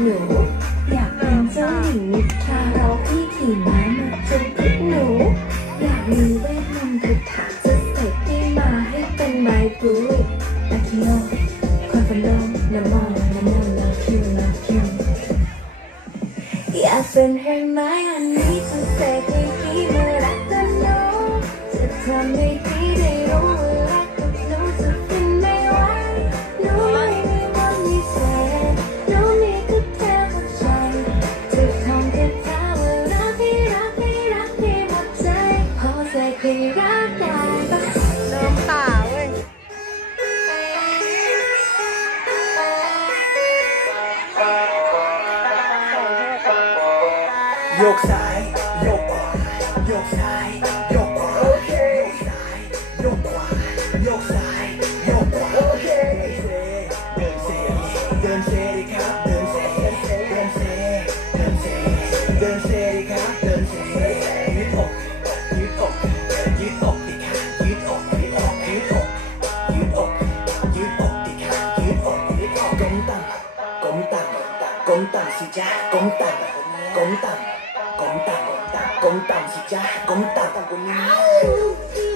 หนูอยากเป็นเจ้าหญิงทารกที่ขี่ม้ามาจุกกัหนู อยากมีเวทมนต์คือถักจะใส่ที่มาให้เป็นไม้ปลูกตะเคียนคอนฟันโดน้ำมอนน้ำมอนแล้วคิวแล้วคิวอยากเป็นให้ไม้อันนี้จะเสก ให้รักไาเว้โยกซ้าย โยกขวาโยกซ้าย 共产党，共产党，共产党是假，共产党，共产党，共产党，共党是假，共产党。